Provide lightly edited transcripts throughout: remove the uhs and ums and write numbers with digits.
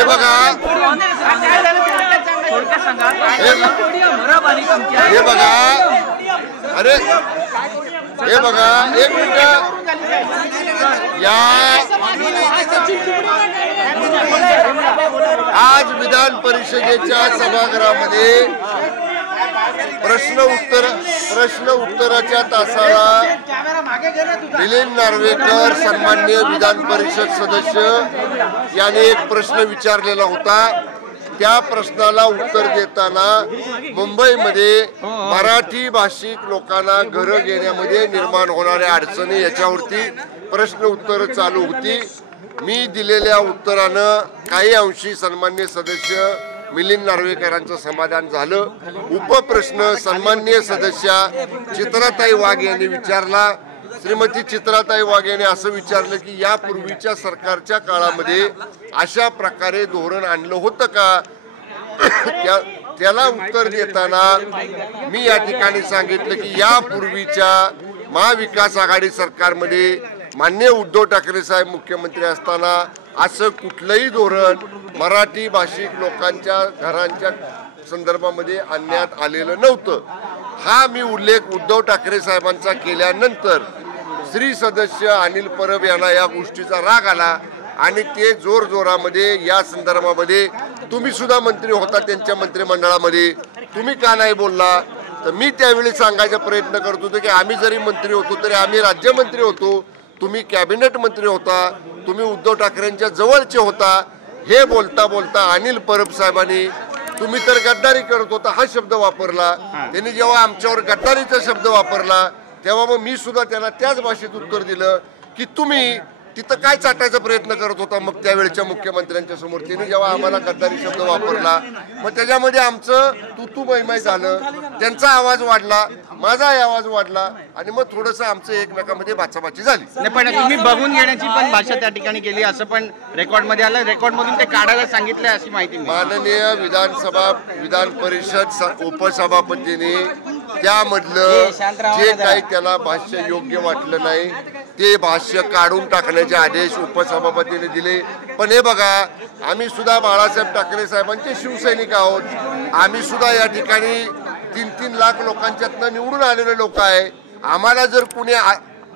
हे बघा हे बघा अरे हे बघा एक मिनिट या आज विधान परिषदेच्या सभागृहामध्ये प्रश्न उत्तराच्या तासाला मिलिंद नार्वेकर सन्माननीय विधान परिषद सदस्य यांनी एक प्रश्न विचारलेला होता। त्या प्रश्नाला उत्तर देताना मुंबईमध्ये मराठी भाषिक लोकांना घर घेण्यामध्ये निर्माण होणाऱ्या अडचणी याच्यावरती प्रश्न उत्तर चालू होती। मी दिलेल्या उत्तरानं काही अंशी सन्माननीय सदस्य मिलिंद नार्वेकरांचं समाधान झालं। उपप्रश्न सन्माननीय सदस्या चित्राताई वाघ यांनी विचारला। श्रीमती चित्राताई वाघ यांनी असं विचारलं की यापूर्वीच्या सरकारच्या काळामध्ये अशा प्रकारे धोरण आणलं होतं का? त्याला उत्तर देताना मी या ठिकाणी सांगितलं की यापूर्वीच्या महाविकास आघाडी सरकारमध्ये माननीय उद्धव ठाकरे साहेब मुख्यमंत्री असताना असं कुठलंही धोरण मराठी भाषिक लोकांच्या घरांच्या संदर्भामध्ये आणण्यात आलेलं नव्हतं। हा मी उल्लेख उद्धव ठाकरे साहेबांचा केल्यानंतर श्री सदस्य अनिल परब यांना या गोष्टीचा राग आला आणि ते जोरजोरामध्ये या संदर्भामध्ये तुम्ही सुद्धा मंत्री होता त्यांच्या मंत्रिमंडळामध्ये, तुम्ही का नाही बोलला? तर मी त्यावेळी सांगायचा प्रयत्न करत होतो की आम्ही जरी मंत्री होतो तरी आम्ही राज्यमंत्री होतो, तुम्ही कॅबिनेट मंत्री होता, तुम्ही उद्धव ठाकरेंच्या जवळचे होता। हे बोलता बोलता अनिल परब साहेबांनी तुम्ही तर गद्दारी करत होता हा शब्द वापरला। त्यांनी जेव्हा आमच्यावर गद्दारीचा शब्द वापरला तेव्हा मग मी सुद्धा त्यांना त्याच भाषेत उत्तर दिलं की तुम्ही तिथं काय चाटायचा प्रयत्न करत होता मग त्यावेळेच्या मुख्यमंत्र्यांच्या समोर? त्यांनी जेव्हा आम्हाला गद्दारी शब्द वापरला मग त्याच्यामध्ये आमचं तू मैमाय झालं, त्यांचा आवाज वाढला, माझाही आवाज वाढला आणि मग थोडंसं आमचं एकमेकांमध्ये बाचाबाची झाली। नाही पण तुम्ही बघून घेण्याची पण भाषा त्या ठिकाणी केली असं पण रेकॉर्डमध्ये आलं, रेकॉर्डमधून ते काढायला सांगितलं अशी माहिती माननीय विधान परिषद उपसभापतींनी त्यामधलं जे काही त्याला भाष्य योग्य वाटलं नाही ते भाष्य काढून टाकण्याचे आदेश उपसभापतींनी दिले। पण हे बघा आम्ही सुद्धा बाळासाहेब ठाकरे साहेबांचे शिवसैनिक आहोत, आम्ही सुद्धा या ठिकाणी 3-3 लाख लोकांच्यातनं निवडून आलेले लोक आहे। आम्हाला जर कुणी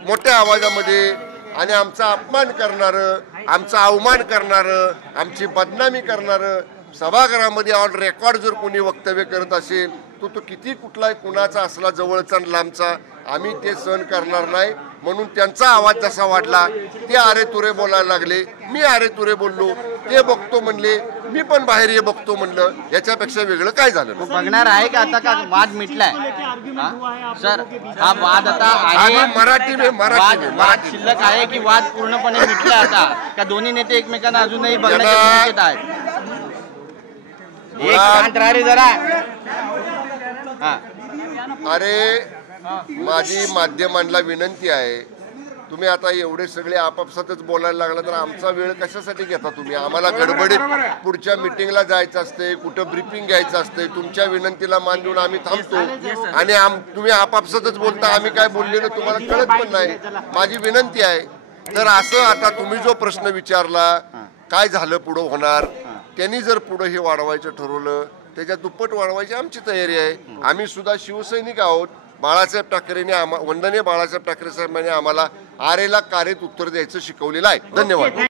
मोठ्या आवाजामध्ये आणि आमचा अपमान करणारं, आमचा अवमान करणारं, आमची बदनामी करणारं सभागृहामध्ये ऑन रेकॉर्ड जर कोणी वक्तव्य करत असेल तो किती कुठलाही कुणाचा असला जवळचा लांबचा आम्ही ते सहन करणार नाही। म्हणून त्यांचा आवाज जसा वाढला ते अरे तुरे बोलायला लागले, मी अरे तुरे बोललो, ते बघतो म्हणले, मी पण बाहेर ये बघतो म्हणलं, याच्यापेक्षा वेगळं काय झालं? बघणार आहे का आता का वाद मिटलाय सर? हा वाद आता आहे मराठी शिल्लक आहे की वाद पूर्णपणे मिटला आता का दोन्ही नेते एकमेकांना अजूनही बघण्याच्या भूमिकेत आहेत? एक शांत राहा रे जरा। अरे माझी माध्यमांना विनंती आहे, तुम्ही आता एवढे सगळे आपापसातच बोलायला लागला तर आमचा वेळ कशासाठी घेता तुम्ही? आम्हाला गडबडीत पुढच्या मीटिंगला जायचं असते, कुठं ब्रीफिंग घ्यायचं असते, तुमच्या विनंतीला मान देऊन आम्ही थांबतो आणि तुम्ही आपापसातच बोलता, आम्ही काय बोललेलं तुम्हाला कळत पण नाही। माझी विनंती आहे तर असं आता तुम्ही जो प्रश्न विचारला काय झालं पुढं होणार, त्यांनी जर पुढं हे वाढवायचं ठरवलं त्याच्या दुप्पट वाढवायची आमची तयारी आहे। आम्ही सुद्धा शिवसैनिक आहोत। बाळासाहेब ठाकरेंनी वंदनीय बाळासाहेब ठाकरे साहेबांनी आम्हाला आरेला कारेत उत्तर द्यायचं शिकवलेलं आहे। धन्यवाद।